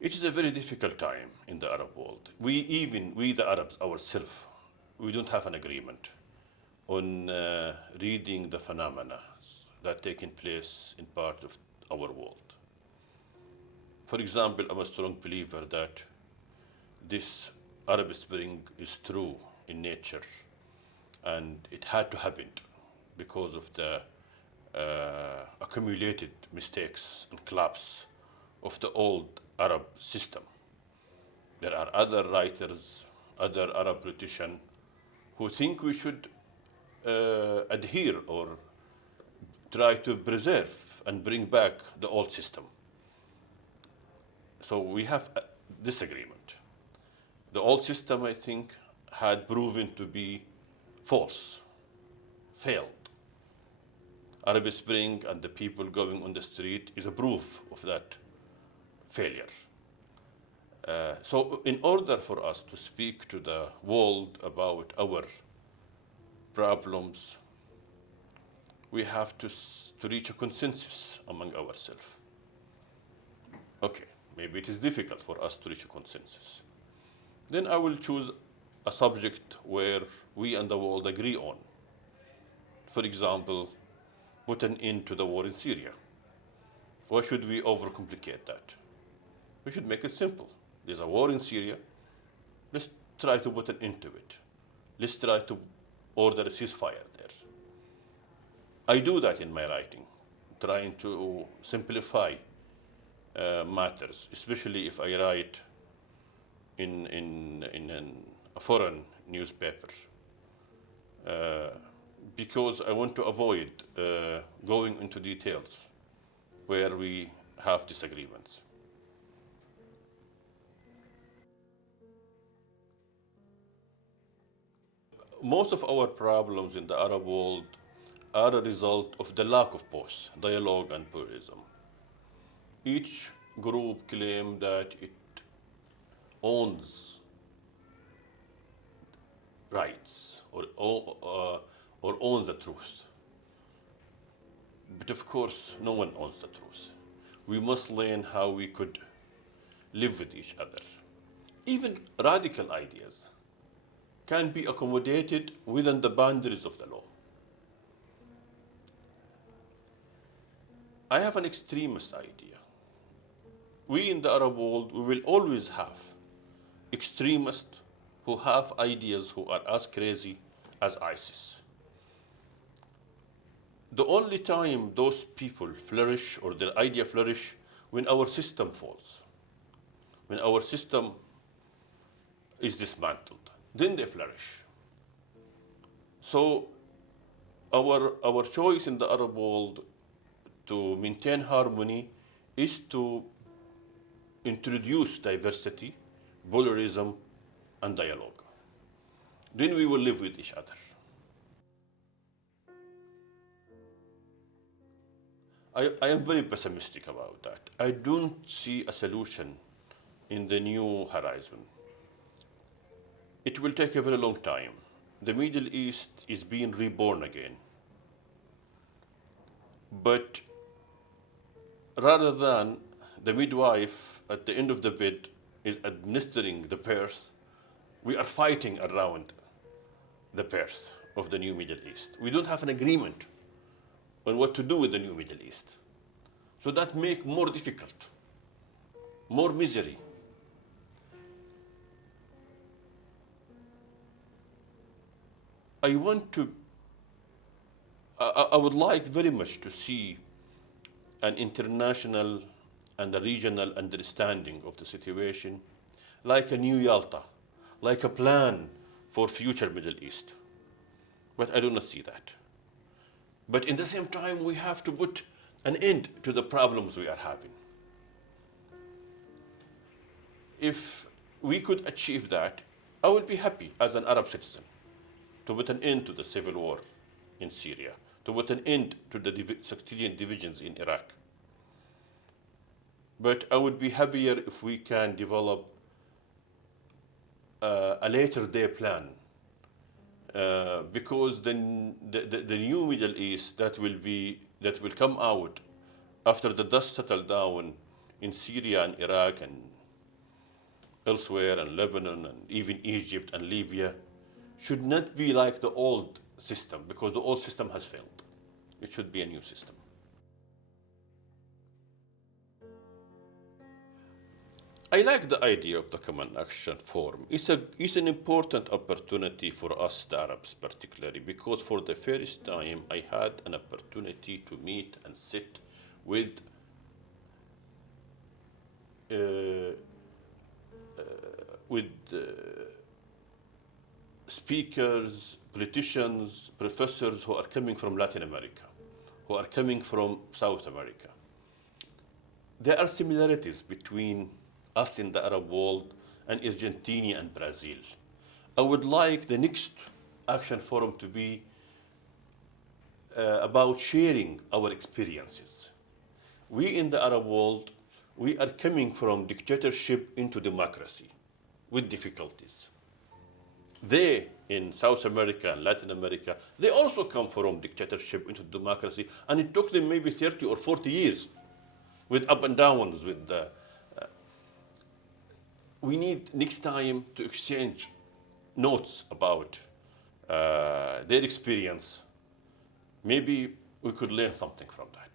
It is a very difficult time in the Arab world. We the Arabs ourselves, we don't have an agreement on reading the phenomena that taking place in part of our world. For example, I'm a strong believer that this Arab Spring is true in nature, and it had to happen because of the accumulated mistakes and collapse of the old Arab system. There are other writers, other Arab politicians who think we should adhere or try to preserve and bring back the old system. So we have a disagreement. The old system, I think, had proven to be false, failed. Arab Spring and the people going on the street is a proof of that failure. So in order for us to speak to the world about our problems, we have to reach a consensus among ourselves. Okay, maybe it is difficult for us to reach a consensus. Then I will choose a subject where we and the world agree on. For example, put an end to the war in Syria. Why should we overcomplicate that? We should make it simple. There's a war in Syria. Let's try to put an end to it. Let's try to order a ceasefire there. I do that in my writing, trying to simplify matters, especially if I write in a foreign newspaper, because I want to avoid going into details where we have disagreements. Most of our problems in the Arab world are a result of the lack of both dialogue and pluralism. Each group claims that it owns rights or owns the truth. But of course, no one owns the truth. We must learn how we could live with each other. Even radical ideas can be accommodated within the boundaries of the law. I have an extremist idea. We in the Arab world, we will always have extremists who have ideas who are as crazy as ISIS. The only time those people flourish or their idea flourish when our system falls, when our system is dismantled, then they flourish. So our choice in the Arab world to maintain harmony is to introduce diversity, pluralism, and dialogue. Then we will live with each other. I am very pessimistic about that. I don't see a solution in the new horizon. It will take a very long time. The Middle East is being reborn again. But rather than the midwife at the end of the bed is administering the birth, we are fighting around the birth of the new Middle East. We don't have an agreement on what to do with the new Middle East. So that makes more difficult, more misery. I would like very much to see an international and a regional understanding of the situation, like a new Yalta, like a plan for future Middle East. But I do not see that. But in the same time, we have to put an end to the problems we are having. If we could achieve that, I would be happy as an Arab citizen to put an end to the civil war in Syria, to put an end to the sectarian divisions in Iraq. But I would be happier if we can develop a later day plan, because then the new Middle East that will come out after the dust settled down in Syria and Iraq and elsewhere, and Lebanon, and even Egypt and Libya, should not be like the old system, because the old system has failed. It should be a new system. I like the idea of the Common Action Forum. It's an important opportunity for us, the Arabs particularly, because for the first time I had an opportunity to meet and sit with speakers, politicians, professors who are coming from Latin America, who are coming from South America. There are similarities between us in the Arab world and Argentina and Brazil. I would like the next Action Forum to be about sharing our experiences. We in the Arab world, we are coming from dictatorship into democracy with difficulties. They, in South America and Latin America, they also come from dictatorship into democracy, and it took them maybe 30 or 40 years with up and downs. We need next time to exchange notes about their experience. Maybe we could learn something from that.